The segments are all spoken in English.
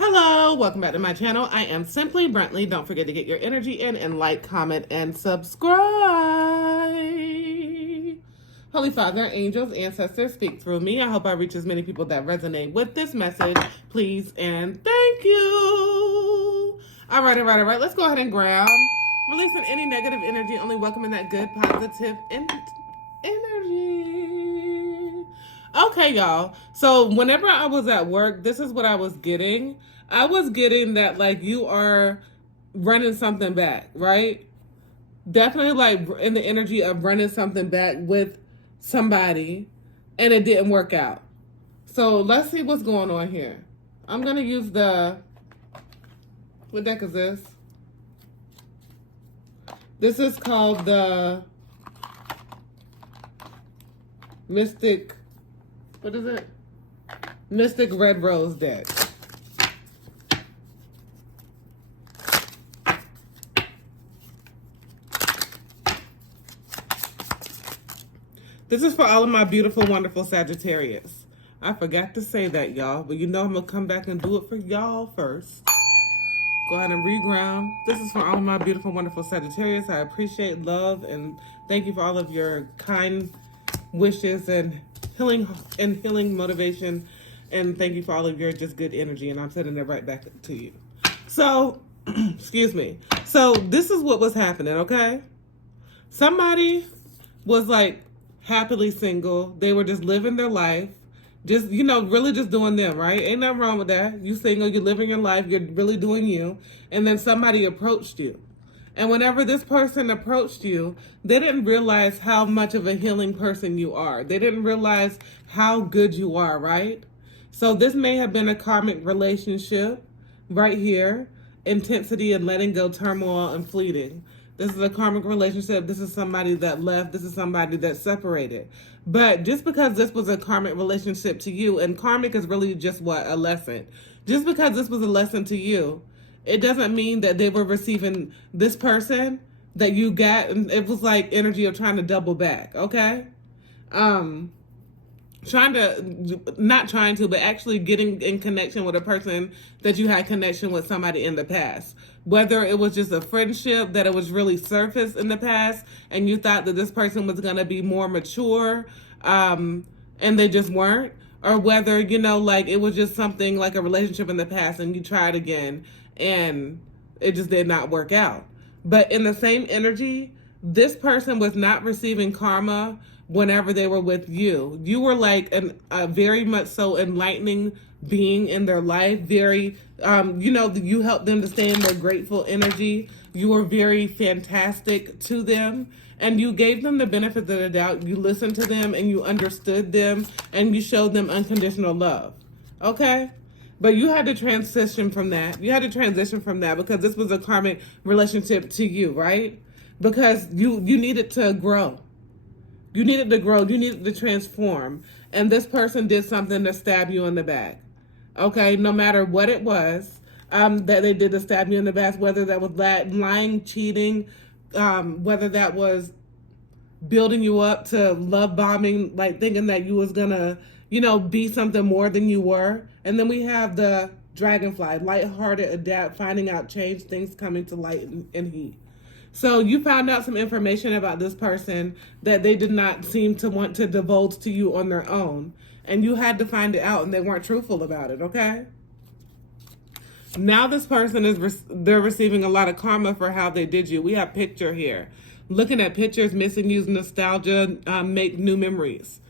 Hello, welcome back to my channel. I am Simply Brentley. Don't forget to get your energy in and like, comment, and subscribe. Holy Father, angels, ancestors, speak through me. I hope I reach as many people that resonate with this message. Please and thank you. All right. Let's go ahead and ground. Releasing any negative energy, only welcoming that good, positive energy. Okay, y'all. So whenever I was at work, this is what I was getting. I was getting that, like, you are running something back, right? Definitely, like, in the energy of running something back with somebody, and it didn't work out. So let's see what's going on here. I'm going to use the... What deck is this? This is called the Mystic... What is it? Mystic Red Rose deck. This is for all of my beautiful, wonderful Sagittarius. I forgot to say that, y'all, but you know I'm going to come back and do it for y'all first. Go ahead and reground. This is for all of my beautiful, wonderful Sagittarius. I appreciate, love, and thank you for all of your kind wishes and healing motivation. And thank you for all of your just good energy. And I'm sending it right back to you. So, excuse me. So this is what was happening, okay? Somebody was like happily single. They were just living their life. Just, you know, really just doing them, right? Ain't nothing wrong with that. You single, you're living your life, you're really doing you. And then somebody approached you. And whenever this person approached you, they didn't realize how much of a healing person you are. They didn't realize how good you are, right? So this may have been a karmic relationship right here. Intensity and letting go, turmoil and fleeting. This is a karmic relationship. This is somebody that left. This is somebody that separated. But just because this was a karmic relationship to you, and karmic is really just what? A lesson. Just because this was a lesson to you, it doesn't mean that they were receiving this person that you got. And it was like energy of trying to double back, okay? Not trying to, but actually getting in connection with a person that you had connection with somebody in the past. Whether it was just a friendship that it was really surface in the past and you thought that this person was going to be more mature and they just weren't. Or whether, you know, like it was just something like a relationship in the past and you tried again and it just did not work out. But in the same energy, this person was not receiving karma whenever they were with you. You were like a very much so enlightening being in their life. Very, you know, you helped them to stay in their grateful energy. You were very fantastic to them. And you gave them the benefit of the doubt. You listened to them and you understood them and you showed them unconditional love. Okay? But you had to transition from that. You had to transition from that because this was a karmic relationship to you, right? Because you needed to grow. You needed to grow. You needed to transform. And this person did something to stab you in the back. Okay? No matter what it was that they did to stab you in the back, whether that was lying, cheating, whether that was building you up to love bombing, like thinking that you was going to, you know, be something more than you were. And then we have the dragonfly, lighthearted, adapt, finding out change, things coming to light and heat. So you found out some information about this person that they did not seem to want to divulge to you on their own. And you had to find it out and they weren't truthful about it, okay? Now this person they're receiving a lot of karma for how they did you. We have picture here. Looking at pictures, missing, use nostalgia, make new memories.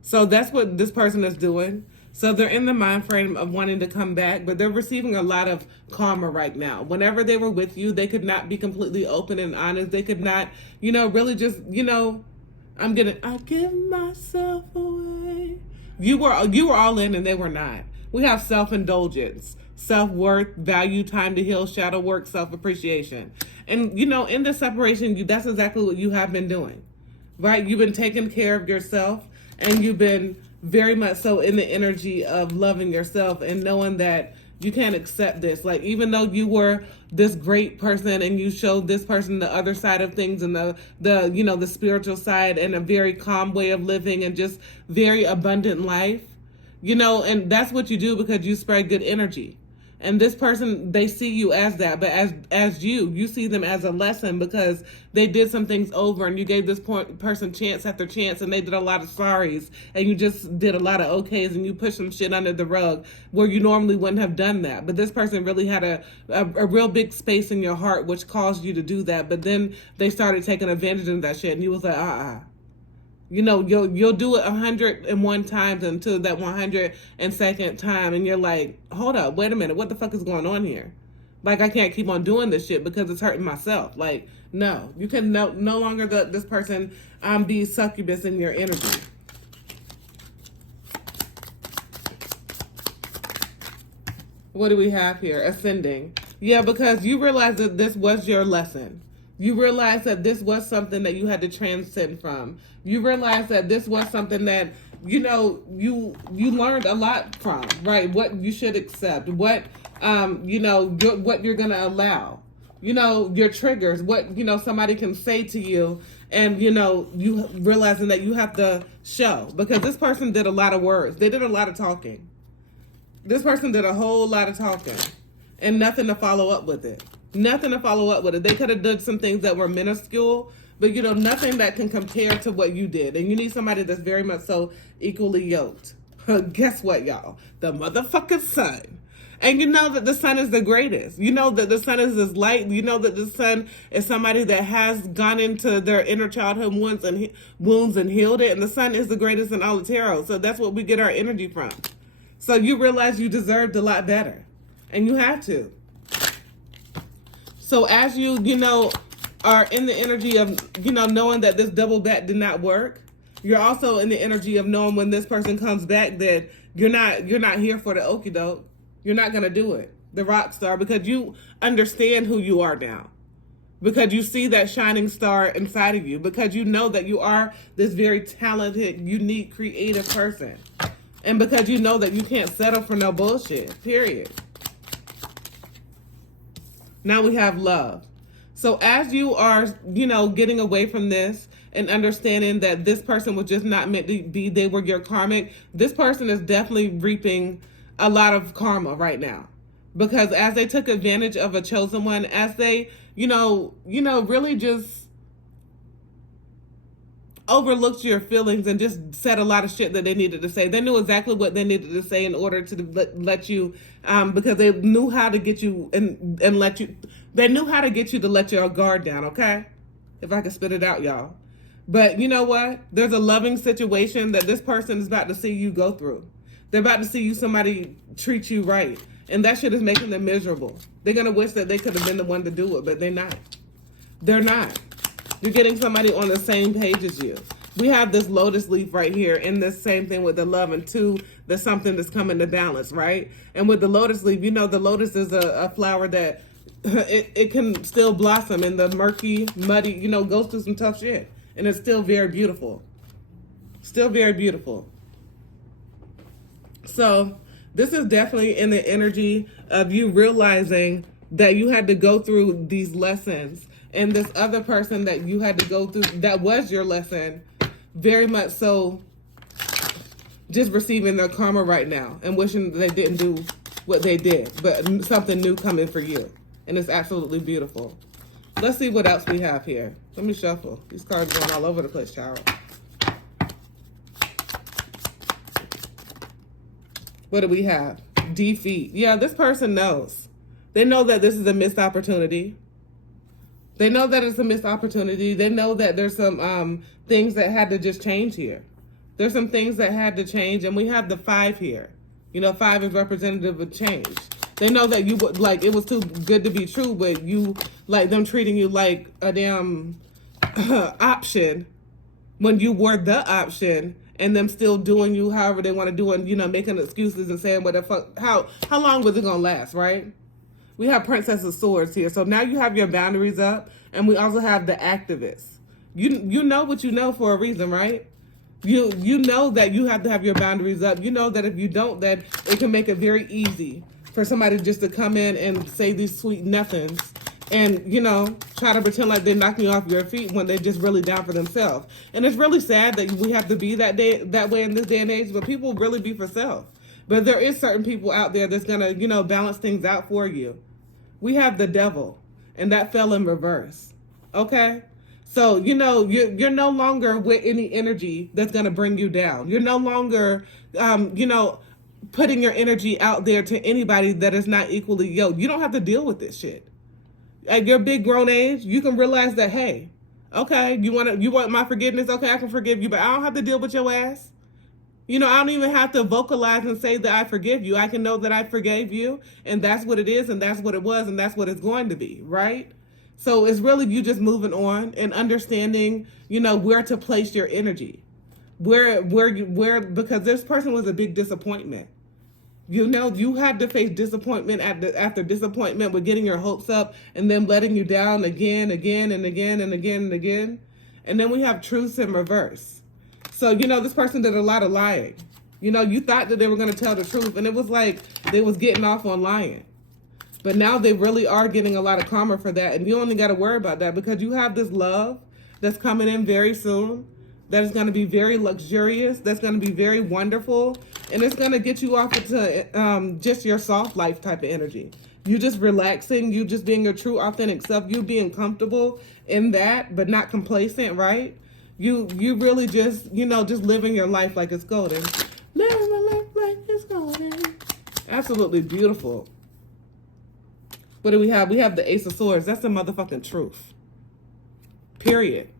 So that's what this person is doing. So they're in the mind frame of wanting to come back, but they're receiving a lot of karma right now. Whenever they were with you, they could not be completely open and honest. They could not, you know, really just, you know, I give myself away. You were all in and they were not. We have self-indulgence, self-worth, value, time to heal, shadow work, self-appreciation. And, you know, in the separation, that's exactly what you have been doing, right? You've been taking care of yourself and you've been very much so in the energy of loving yourself and knowing that you can't accept this. Like, even though you were this great person and you showed this person the other side of things and the you know, the spiritual side and a very calm way of living and just very abundant life, you know, and that's what you do because you spread good energy. And this person, they see you as that, but as you see them as a lesson because they did some things over and you gave this person chance after chance and they did a lot of sorries and you just did a lot of okays and you pushed some shit under the rug where you normally wouldn't have done that. But this person really had a real big space in your heart which caused you to do that. But then they started taking advantage of that shit and you was like, you know, you'll do it 101 times until that 102nd time, and you're like, hold up, wait a minute, what the fuck is going on here? Like, I can't keep on doing this shit because it's hurting myself. Like, no, you can no longer let this person be succubus in your energy. What do we have here? Ascending. Yeah, because you realize that this was your lesson. You realize that this was something that you had to transcend from. You realize that this was something that, you know, you learned a lot from, right? What you should accept, what, you know, what you're going to allow, you know, your triggers, what, you know, somebody can say to you and, you know, you realizing that you have to show because this person did a lot of words. They did a lot of talking. This person did a whole lot of talking and nothing to follow up with it. Nothing to follow up with it. They could have done some things that were minuscule, but, you know, nothing that can compare to what you did. And you need somebody that's very much so equally yoked. Guess what, y'all? The motherfucking sun. And you know that the sun is the greatest. You know that the sun is this light. You know that the sun is somebody that has gone into their inner childhood wounds and healed it. And the sun is the greatest in all of tarot. So that's what we get our energy from. So you realize you deserved a lot better. And you have to. So as you know, are in the energy of, you know, knowing that this double back did not work, you're also in the energy of knowing when this person comes back that you're not here for the okie doke. You're not going to do it. The rock star, because you understand who you are now. Because you see that shining star inside of you. Because you know that you are this very talented, unique, creative person. And because you know that you can't settle for no bullshit, period. Now we have love. So as you are, you know, getting away from this and understanding that this person was just not meant to be, they were your karmic, this person is definitely reaping a lot of karma right now. Because as they took advantage of a chosen one, as they, you know, really just overlooked your feelings and just said a lot of shit that they needed to say. They knew exactly what they needed to say in order to let you, because they knew how to get you and let you, they knew how to get you to let your guard down, okay? If I could spit it out, y'all. But you know what? There's a loving situation that this person is about to see you go through. They're about to see somebody treat you right. And that shit is making them miserable. They're going to wish that they could have been the one to do it, but they're not. They're not. You're getting somebody on the same page as you. We have this lotus leaf right here in this same thing with the love and two, there's something that's coming to balance, right? And with the lotus leaf, you know, the lotus is a flower that it can still blossom in the murky, muddy, you know, goes through some tough shit. And it's still very beautiful. Still very beautiful. So this is definitely in the energy of you realizing that you had to go through these lessons. And this other person that you had to go through, that was your lesson, very much so just receiving their karma right now and wishing they didn't do what they did, but something new coming for you. And it's absolutely beautiful. Let's see what else we have here. Let me shuffle. These cards going all over the place, child. What do we have? Defeat. Yeah, this person knows. They know that this is a missed opportunity. They know that it's a missed opportunity. They know that there's some things that had to just change here. There's some things that had to change, and we have the 5 here. You know, 5 is representative of change. They know that you would, like, it was too good to be true, but you, like, them treating you like a damn option when you were the option, and them still doing you however they want to do, and, you know, making excuses and saying what the fuck, how long was it gonna last, right? We have Princess of Swords here. So now you have your boundaries up, and we also have the activists. You know what you know for a reason, right? You know that you have to have your boundaries up. You know that if you don't, that it can make it very easy for somebody just to come in and say these sweet nothings and, you know, try to pretend like they're knocking you off your feet when they're just really down for themselves. And it's really sad that we have to be that way in this day and age, but people really be for self. But there is certain people out there that's going to, you know, balance things out for you. We have the devil, and that fell in reverse. Okay? So, you know, you're no longer with any energy that's going to bring you down. You're no longer, you know, putting your energy out there to anybody that is not equally yoked. You don't have to deal with this shit. At your big grown age, you can realize that, hey, okay, you want my forgiveness? Okay, I can forgive you, but I don't have to deal with your ass. You know, I don't even have to vocalize and say that I forgive you. I can know that I forgave you, and that's what it is, and that's what it was, and that's what it's going to be, right? So it's really you just moving on and understanding, you know, where to place your energy. Where because this person was a big disappointment. You know, you had to face disappointment after disappointment with getting your hopes up and then letting you down again. And then we have truths in reverse. So, you know, this person did a lot of lying. You know, you thought that they were going to tell the truth, and it was like they was getting off on lying. But now they really are getting a lot of karma for that, and you only got to worry about that because you have this love that's coming in very soon that is going to be very luxurious, that's going to be very wonderful, and it's going to get you off into just your soft life type of energy. You just relaxing, you just being your true authentic self, you being comfortable in that, but not complacent, right? You really just, you know, just living your life like it's golden. Living my life like it's golden. Absolutely beautiful. What do we have? We have the Ace of Swords. That's the motherfucking truth. Period.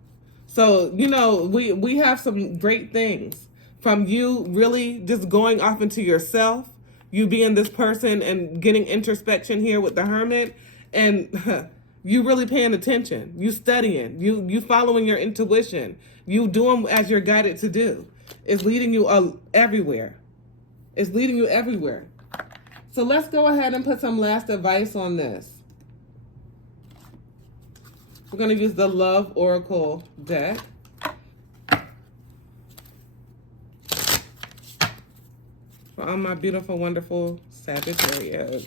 So, you know, we have some great things from you really just going off into yourself, you being this person and getting introspection here with the Hermit, and you really paying attention, you studying, you following your intuition, you doing as you're guided to do. It's leading you everywhere. It's leading you everywhere. So let's go ahead and put some last advice on this. We're going to use the Love Oracle deck. For all my beautiful, wonderful Sagittarius.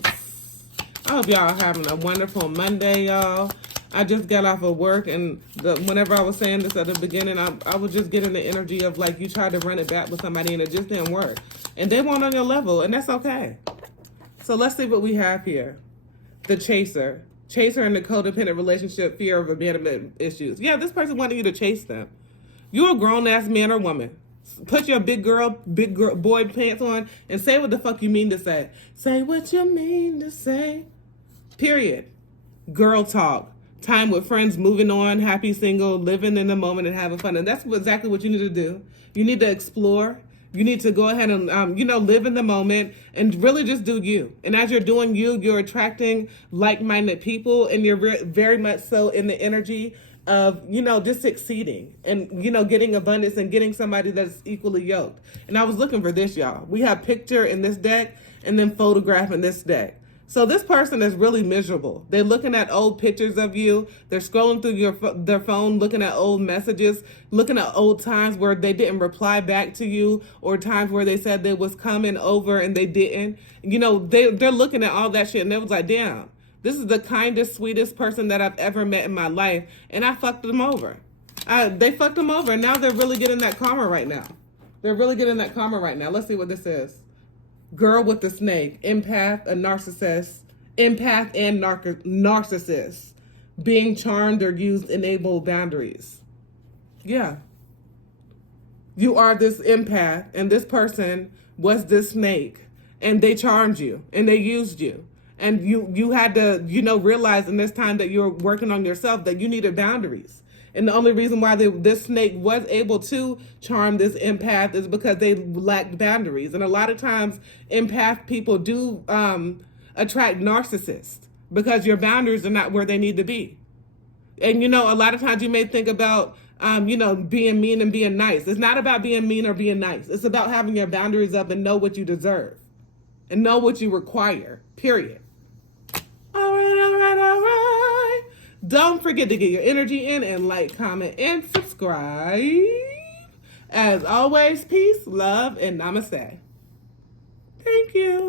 I hope y'all are having a wonderful Monday, y'all. I just got off of work, and whenever I was saying this at the beginning, I was just getting the energy of like you tried to run it back with somebody and it just didn't work. And they weren't on your level, and that's okay. So let's see what we have here. The Chaser. Chaser in the codependent relationship, fear of abandonment issues. Yeah, this person wanted you to chase them. You're a grown-ass man or woman. Put your big boy pants on and say what the fuck you mean to say. Say what you mean to say. Period. Girl talk. Time with friends, moving on, happy single, living in the moment and having fun. And that's exactly what you need to do. You need to explore. You need to go ahead and, you know, live in the moment and really just do you. And as you're doing you, you're attracting like-minded people, and you're very much so in the energy of, you know, just succeeding and, you know, getting abundance and getting somebody that's equally yoked. And I was looking for this, y'all. We have picture in this deck and then photograph in this deck. So this person is really miserable. They're looking at old pictures of you. They're scrolling through their phone, looking at old messages, looking at old times where they didn't reply back to you, or times where they said they was coming over and they didn't. You know, they're looking at all that shit, and they was like, damn, this is the kindest, sweetest person that I've ever met in my life, and I fucked them over. They fucked them over, and now they're really getting that karma right now. They're really getting that karma right now. Let's see what this is. Girl with the snake, empath, a narcissist, empath and narcissist, being charmed or used enable boundaries. Yeah. You are this empath, and this person was this snake, and they charmed you, and they used you. And you had to, you know, realize in this time that you're working on yourself that you needed boundaries. And the only reason why this snake was able to charm this empath is because they lacked boundaries. And a lot of times, empath people do attract narcissists because your boundaries are not where they need to be. And, you know, a lot of times you may think about, you know, being mean and being nice. It's not about being mean or being nice. It's about having your boundaries up and know what you deserve and know what you require, period. All right. Don't forget to get your energy in and like, comment, and subscribe. As always, peace, love, and namaste. Thank you.